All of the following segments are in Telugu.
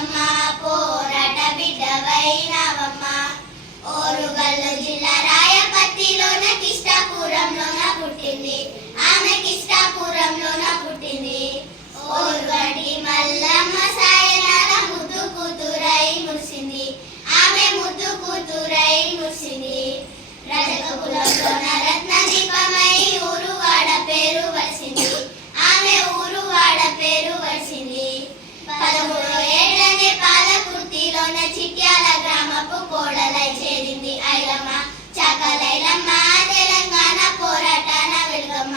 నీవమ్మ పోరాట బిడ్డవైనవమ్మ. ఓరుగల్లు జిల్లా రాయపర్తిలోన కిష్టాపురంలోన పుట్టింది, ఆమె కిష్టాపురంలోన పుట్టింది. ఓరుగంటి మల్లమ్మ సాయనాల ముద్దు కూతురై మురిసింది, ఆమె ముద్దు కూతురై మురిసింది. రజకకులంలోన రత్న దీపమై ఊరువాడ పేరు వరిసింది, ఆమె ఊరువాడ పేరు వరిసింది. 13 ఏళ్లనే పాలకుర్తిలోన చిట్యాల గ్రామపు కోడలై చేరింది ఐలమ్మ. చాకలైలమ్మ తెలంగాణ పోరాటాన వెలుగమ్మ.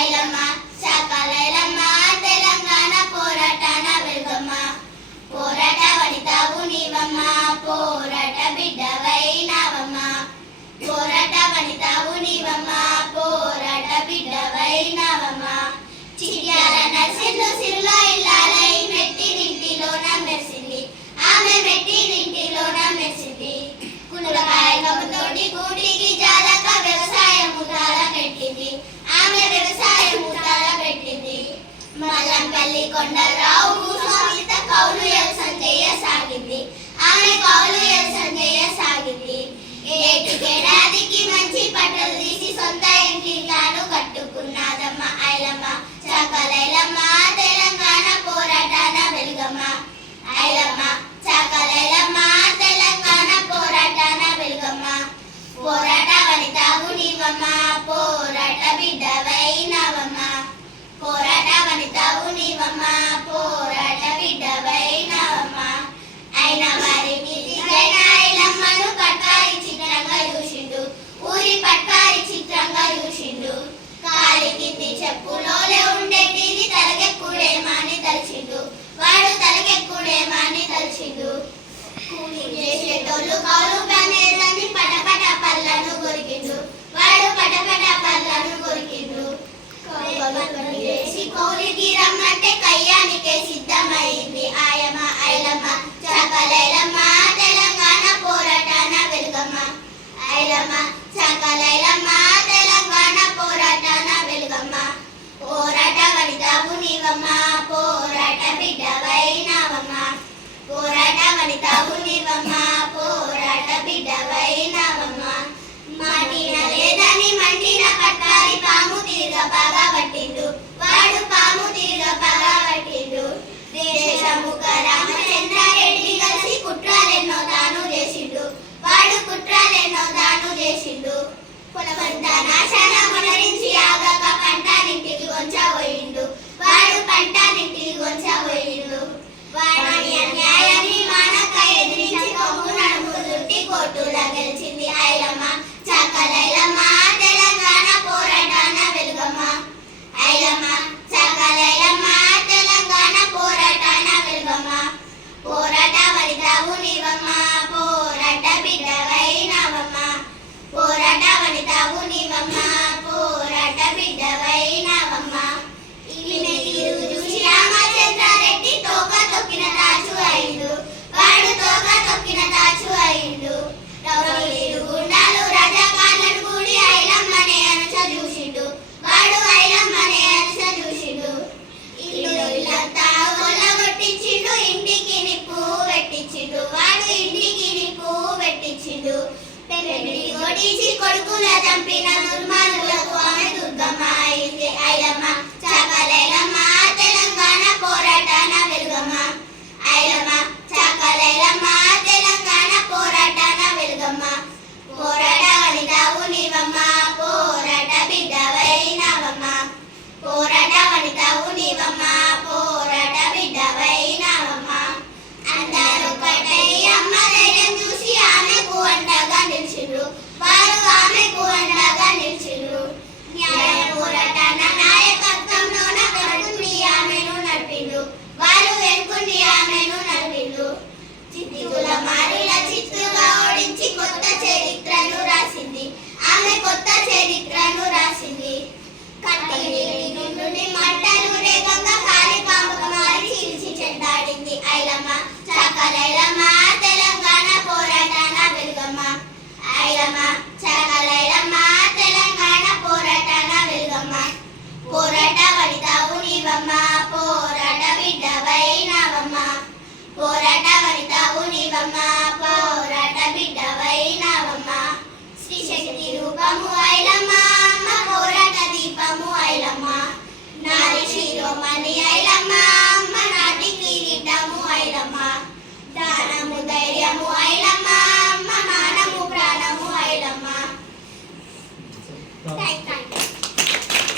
ఐలమ్మ చాకలైలమ్మ తెలంగాణ పోరాటాన వెలుగమ్మ. పోరాట వనితావు నీవమ్మ పోరాట బిడ్డవైనవమ్మ. పోరాట వనితావు నీవమ్మ పోరాట బిడ్డవైనవమ్మ. చిట్యాల నర్సిందు సిరిలో ఇల్లాలై మెట్టినింటిలోన మెరిసింది, ఆమె మెట్టినింటిలోన మెరిసింది. కులకాయ కబుతోటి కూటికి జాలక వ్యవసాయము తాళ పెట్టింది, ఆమె వ్యవసాయము తాళ పెట్టింది. మల్లంపల్లి కొండలరావు భూస్వామిత కౌలు వ్యవసాయం చేయసాగింది, ఆమె కౌలు వ్యవసాయం చేయసాగింది. ఏటికేడాదికి మంచి బట్టలు తీసి సొంత ఇంటిని తాను కట్టుకున్నదమ్మ ఐలమ్మ. చాకలైలమ్మ తెలంగాణ పోరాటాన వెలుగమ్మ. ఐలమ్మ చాకలైలమ్మ తెలంగాణ పోరాటాన వెలుగమ్మ. పోరాట వనితావు నీవమ్మ పోరాట బిడ్డవైనవమ్మ. పోరాట వనితావు నీవమ్మ పోరాట బిడ్డవైనవమ్మ. అయిన వారి నీతికైన ఐలమ్మను పట్వారి చిత్రంగా చూసిండు, ఊరి పట్వారి చిత్రంగా చూసిండు. కాలి కింది చెప్పులోనే ఉండేటిది తలకెక్కుడేమాని తలిచిండు, వాడు తలకెక్కుడేమాని తలిచిండు. కూలి చేసేటోళ్ళు కౌలు పనేదని పటపట పళ్ళను కొరికిండు, వాడు పటపట పళ్ళను కొరికిండు. కౌలికి రమ్మంటే కయ్యానికే సిద్ధమైంది ఆయమ్మ ఐలమ్మ. చాకలైలమ్మ తెలంగాణ పోరాటాన వెలుగమ్మ. ఐలమ్మ చాకలైలమ్మ తెలంగాణ పోరాటాన వెలుగమ్మ. పోరాట వనితావు నీవమ్మ పోరాట బిడ్డవైనవమ్మ. పోరాట వనితావు నీవమ్మ పోరాట బిడ్డవైనవమ్మ. మాటిన లేదని మంటిన పట్టాలి పాము తిరగ బాగా పట్టిండు, వాడు పాము తిరగ బాగా పట్టిండు. దేశముఖ రామచంద్రారెడ్డి కలిసి కుట్రాలెన్నో తాను చేసిండు, వాడు కుట్రాలెన్నో తాను చేసిండు. పొలమంతా నాశన మొనరించి ఆగక పంటానింటికి గొంచబోయిండు, వాడు పంటానింటికి గొంచబోయిండు. వాడి అన్యాయాన్ని మానక ఎదిరించి కొమ్ము నడుము చుట్టి కోర్టుల గెలిచింది ఐలమ్మ. చాకలైలమ్మ తెలంగాణ పోరాటాన వెలుగమ్మ. ఐలమ్మ చాకలైలమ్మ తెలంగాణ పోరాటాన వెలుగమ్మ. పోరాట వనితావు నీవమ్మ పోరాట బిడ్డవైనవమ్మ. పోరాట వనితావు నీవమ్మ పోరాట బిడ్డవైనవమ్మ. ఈమె తీరు చూసి రామచంద్రారెడ్డి తోక తొక్కిన తాచు అయిండు, వాడు తోక తొక్కిన తాచు అయిండు. రౌడీలు గుండాలు రజాకార్లను కూడి ఐలమ్మనే అనస చూసిండు, వాడు ఐలమ్మనే అనస చూసిండు. ఇల్లంతా కొల్లగొట్టించిండు, ఇంటికి నిప్పు పెట్టించిండు, వాడు ఇంటికి నిప్పు పెట్టించిండు. పెళ్లి కొడిచి కొడుకుల చంపిన దుర్మార్గులకు ఆమె దుర్గ